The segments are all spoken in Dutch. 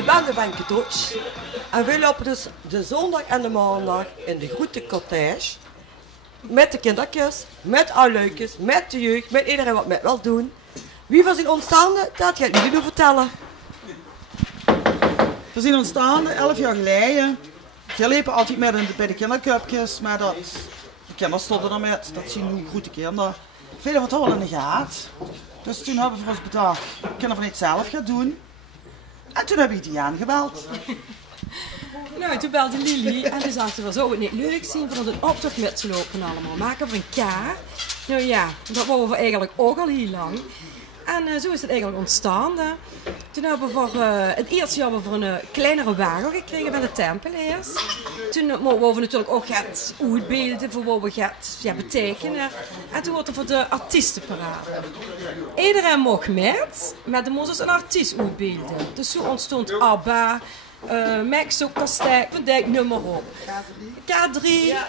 de bende van Ketotsch. En we lopen dus de zondag en de maandag in de grote cortège. Met de kindertjes, met alle leukjes, met de jeugd, met iedereen wat met wil doen. Wie was in ontstaande, dat ga ik jullie nu vertellen. We zijn ontstaande 11 jaar geleden. Je liepen altijd met bij de kindercupjes, maar de kinderen stonden er met. Dat zien nu grote kinderen. Velen wat al in de gaten. Dus toen hebben we voor ons bedacht, kunnen we het zelf gaan doen. En toen heb ik die aangebeld. Nou, toen belde Lili en toen dachten we, zou het niet leuk zijn van een optocht met te lopen allemaal. Maken we een kaart. Nou ja, dat wouden we eigenlijk ook al heel lang. En zo is het eigenlijk ontstaan. Toen hebben we voor het eerste jaar voor een kleinere wagen gekregen bij de tempel eerst. Toen wouden we natuurlijk ook het uitbeelden voor wat we het betekenen. En toen wordt er voor de artiestenparade. Iedereen mocht met, maar er moest dus een artiest uitbeelden. Dus zo ontstond ABBA, Max ook Kastijk, Van Dijk, nummer op. K3,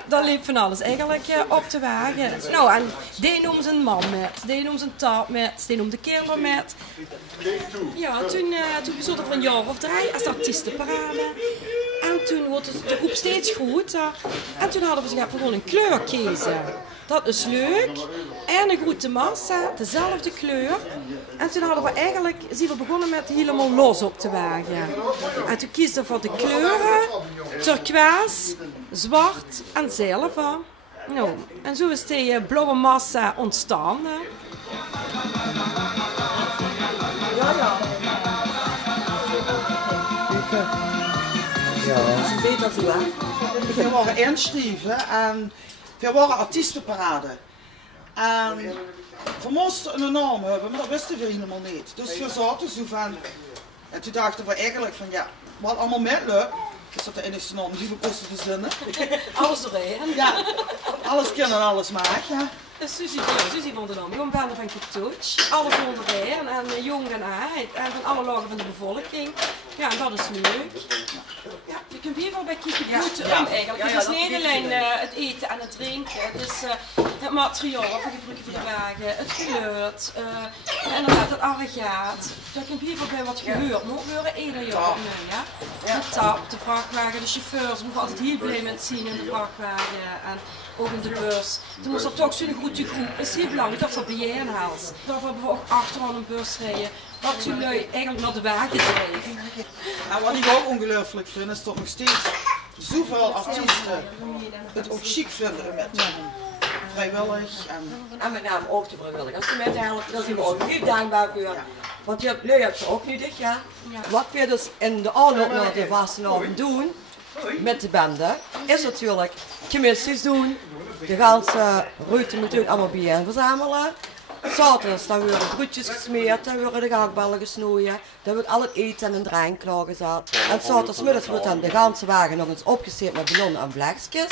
daar liep van alles eigenlijk op de wagen. Nou, en die noemen ze een man met, die noemen ze een taart met, die noemen de kinderen met. Ja, toen bestond er voor een jaar of 3 als artiestenparade. En toen wordt de groep steeds groter. En toen hadden we ze gewoon een kleur kiezen. Dat is leuk. En een grote massa, dezelfde kleur. En toen hadden we eigenlijk, zijn we begonnen met helemaal los op te wagen. En toen kiezen we voor de kleuren, turquoise, zwart en zilver. Nou, en zo is die blauwe massa ontstaan. Ja. Ze weet dat wel. We waren inschrijven en we waren artiestenparade. En we moesten een naam hebben, maar dat wisten we helemaal niet. Dus we zaten zo van, en toen dachten we eigenlijk van ja, wat allemaal metlukt, is dat de enige naam die we moesten verzinnen. Alles erin. Ja, alles kan en alles mag, ja. Suzie vond de naam. Gewoon banden van Ketotsch. Alles onderin en jong en oud en van alle lagen van de bevolking. Ja, en dat is leuk. Ja, je kunt hier wel bij kijken om eigenlijk. Het is niet alleen het eten en het drinken. Het is het materiaal wat we gebruiken voor de wagen, het geluid, inderdaad het aggregaat. Je kunt hier wel bij wat gebeurt. Moet gebeuren ieder jaar opnieuw. Ja? De tap, de vrachtwagen, de chauffeurs moeten altijd heel blij met zien in de vrachtwagen. En ook in de bus. Toen moest er toch zo'n goede groep. Het is heel belangrijk dat ze bijeenhaalt. Daarvoor hebben we ook achteraan een bus rijden. Wat jullie eigenlijk naar de wagen drijven. En wat ik ook ongelooflijk vind, is toch nog steeds zoveel artiesten het ook chic vinden met vrijwillig. En met name ook de vrijwilligers die met helpen. Daar zijn we ook heel dankbaar voor. Want jullie hebben ze ook nodig, ja. Wat we dus in de aanloop naar de vastenavond doen, met de bende, is natuurlijk commissies doen. De ganse route natuurlijk allemaal bijeen verzamelen. Zaterdags dan worden broodjes gesmeerd, dan worden de gehaktballen gesnoeien, dan wordt al het eten en drank klaargezet. En zaterdagsmiddags wordt dan de ganse wagen nog eens opgezet met ballonnen en vlekjes.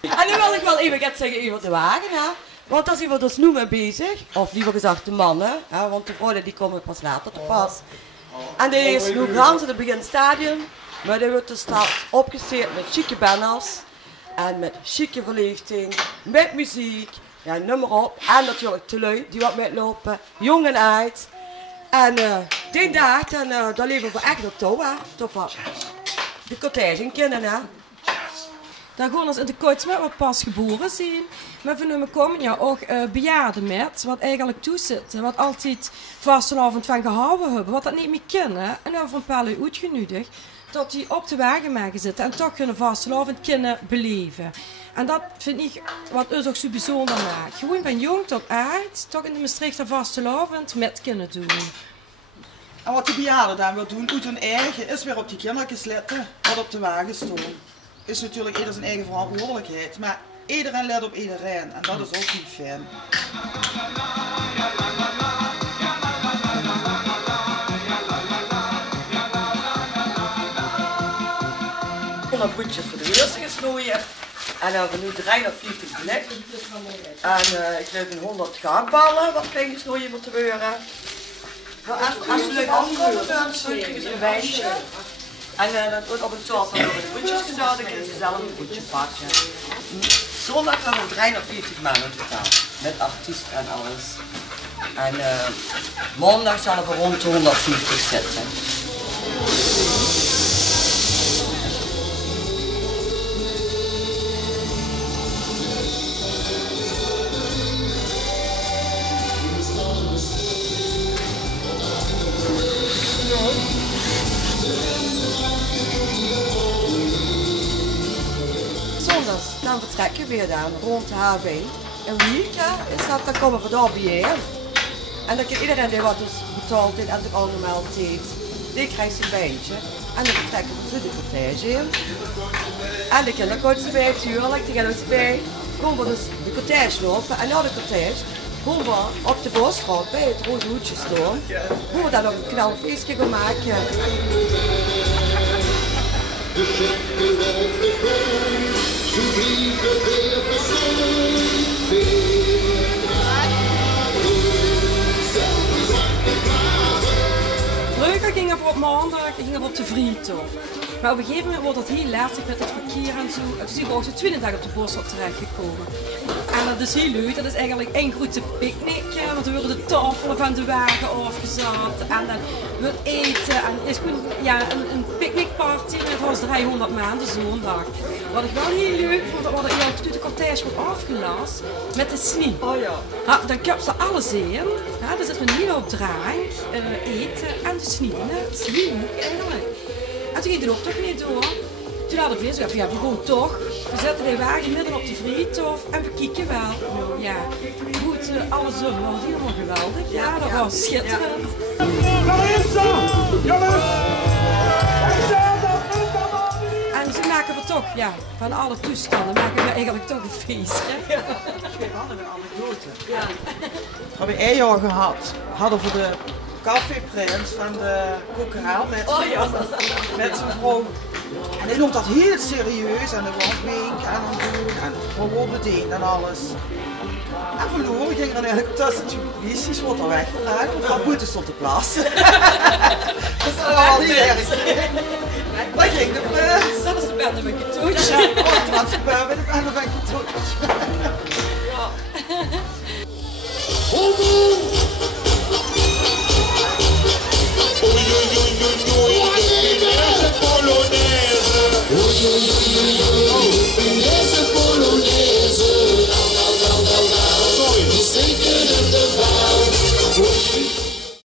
En nu wil ik wel even zeggen over de wagen, hè. Want daar zijn we dus nu mee bezig, of liever gezegd de mannen, hè, want de vrouwen die komen pas later te pas. En die is nu gans in het beginstadium, maar die wordt dus straks opgezet met chique banners en met chique verlichting, met muziek. Ja, noem maar op. En natuurlijk de lui die wat metlopen, jong en oud. En die dag, daar leven we echt op touw, hè. Toch wat de cortège kennen, hè. Daar gaan ons in de koets met wat pas geboren zijn. Maar we noemen komen ja ook bejaarden met, wat eigenlijk toezitten, wat altijd vastenavond van gehouden hebben, wat dat niet meer kennen. En dan van een paar uur uitgenodigd, dat die op de wagen mogen zitten en toch kunnen vastenavond kunnen beleven. En dat vind ik wat ons ook zo bijzonder maakt. Gewoon van jong tot oud, toch in de Maastrichter vastenavond met kunnen doen. En wat de bejaarden dan wil doen, uit hun eigen, is weer op die kindertjes letten wat op de wagen stond. Is natuurlijk ieder zijn eigen verantwoordelijkheid, maar iedereen let op iedereen en dat is ook niet fijn. Broodjes voor de eerste gesnoeien. En dan hebben we nu 340 blik. En ik geloof een 100 gehaktballen wat klein gesnoeien moet gebeuren. Als ze leuk afkomen, dan krijgen ze een wijsje. En dat wordt op een taart van de broodjes gezet, dan kunnen ze zelf een broodje pakken. Zondag hebben we 340 man in totaal, met artiesten en alles. En maandag zullen we rond de 150 zitten. smiddags, dan vertrek je weer dan rond de HV. En weekend is dat, dan komen we daar bijeen. En dan kan iedereen die wat dus betaald heeft en de allemaal heeft, die krijgt zijn beentje. En dan vertrekken we de cortège in. En de kinderen komen erbij, tuurlijk, die gaan ons bij. Komen we dus de cortège lopen en na de cortège gaan we op de Bosstraat bij het Rode Hoedje staan. Gaan we dan nog een knalfeestje gaan maken. Vroeger gingen we op maandag op de Vriendhof. Maar op een gegeven moment wordt het heel lastig met het verkeer en zo. En toen zijn we ook zo'n 20 dagen op de Bosstraat terechtgekomen. En dat is heel leuk, dat is eigenlijk één grote picknick. Want er worden de tafelen van de wagen afgezet en dan wordt eten. En het is gewoon een picknickparty met was 300 maanden zondag. Wat ik wel heel leuk vond, dat we toen de cortège wordt afgelast met de snie. Oh ja. Dan kupt ze alles in. Ja, dus is men heel op draai, eten en de snie. Dat is heel leuk eigenlijk. En toen ging het ook toch niet door. Toen hadden we gezegd, ja, we gaan toch. We zetten de wagen midden op de Vriendhof en we kijken wel. Nou ja, goed, alles was helemaal geweldig. Ja, dat was schitterend. En zo maken we toch, ja, van alle toestanden maken we eigenlijk toch een feestje. Ik heb een anekdote. Ja. We hebben 1 jaar gehad. Hadden we de koffieprins van de kokerij met zijn vrouw. En hij noemt dat heel serieus en hij was winken en aan doen en gewoon meteen en alles. En verloren ging er eigenlijk tussen de polities, wordt er weggedraaid, want van boete stond de plaats. Dat is wel niet erg. Wat ging de bus? Dat is de bende met je toetje. Ja, wat gebeurt met de bende met je toetje? Ja.